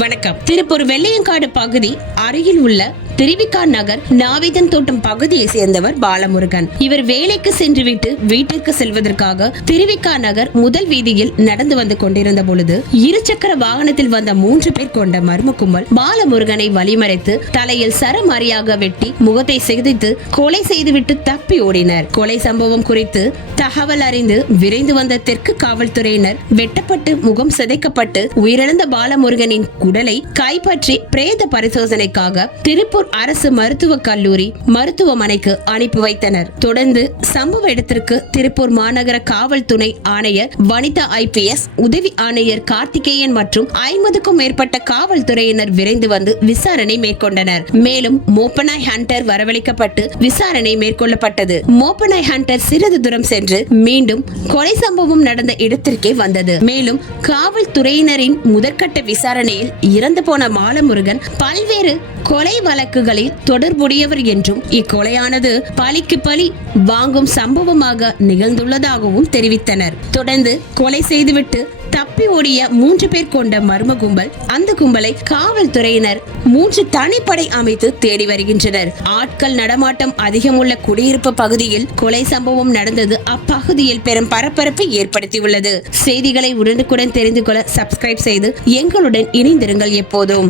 வணக்கம். திருப்பூர் வெள்ளையங்காடு பகுதி அருகில் உள்ள திருவிக்கா நகர் நாவிதன் தோட்டம் பகுதியை சேர்ந்தவர் பாலமுருகன். இவர் வேலைக்கு சென்றுவிட்டு வீட்டிற்கு செல்வதற்காக திருவிக்கா நகர் முதல் வீதியில் நடந்து வந்து கொண்டிருந்த பொழுது இருசக்கர வாகனத்தில் வந்த 3 பேர் கொண்ட மர்ம கும்பல் பாலமுருகனை வழிமறைத்து தலையில் சரமாரியாக வெட்டி முகத்தை சிதைத்து கொலை செய்துவிட்டு தப்பி ஓடினர். கொலை சம்பவம் குறித்து தகவல் அறிந்து விரைந்து வந்த தெற்கு காவல்துறையினர் வெட்டப்பட்டு முகம் சிதைக்கப்பட்டு உயிரிழந்த பாலமுருகனின் குடலை கைப்பற்றி பிரேத பரிசோதனைக்காக திருப்பூர் அரசு மருத்துவக் கல்லூரி மருத்துவமனைக்கு அனுப்பி வைத்தனர். தொடர்ந்து சம்பவ இடத்திற்கு திருப்பூர் மாநகர காவல் துணை ஆணையர் வனிதா IPS, உதவி ஆணையர் கார்த்திகேயன் மற்றும் 50க்கும் மேற்பட்ட காவல்துறையினர் விரைந்து வந்து விசாரணை மேற்கொண்டனர். மேலும் மோப்பனாய் ஹண்டர் வரவழைக்கப்பட்டு விசாரணை மேற்கொள்ளப்பட்டது. மோப்பனாய் ஹண்டர் சிறிது தூரம் சென்று மீண்டும் கொலை சம்பவம் நடந்த இடத்திற்கே வந்தது. மேலும் காவல்துறையினரின் முதற்கட்ட விசாரணையில் இறந்து போன பாலமுருகன் பல்வேறு கொலை வழக்குகளில் தொடர்புடையவர் என்றும் இக்கொலையானது பழிக்கு பழி வாங்கும் சம்பவமாக நிகழ்ந்துள்ளதாகவும் தெரிவித்தனர். தொடர்ந்து கொலை செய்துவிட்டு தப்பி ஓடிய 3 பேர் கொண்ட மர்ம கும்பல், அந்த கும்பலை காவல்துறையினர் 3 தனிப்படை அமைத்து தேடி வருகின்றனர். ஆட்கள் நடமாட்டம் அதிகம் உள்ள குடியிருப்பு பகுதியில் கொலை சம்பவம் நடந்தது அப்பகுதியில் பெரும் பரபரப்பை ஏற்படுத்தியுள்ளது. செய்திகளை உடனுக்குடன் தெரிந்து கொள்ள சப்ஸ்கிரைப் செய்து எங்களுடன் இணைந்திருங்கள் எப்போதும்.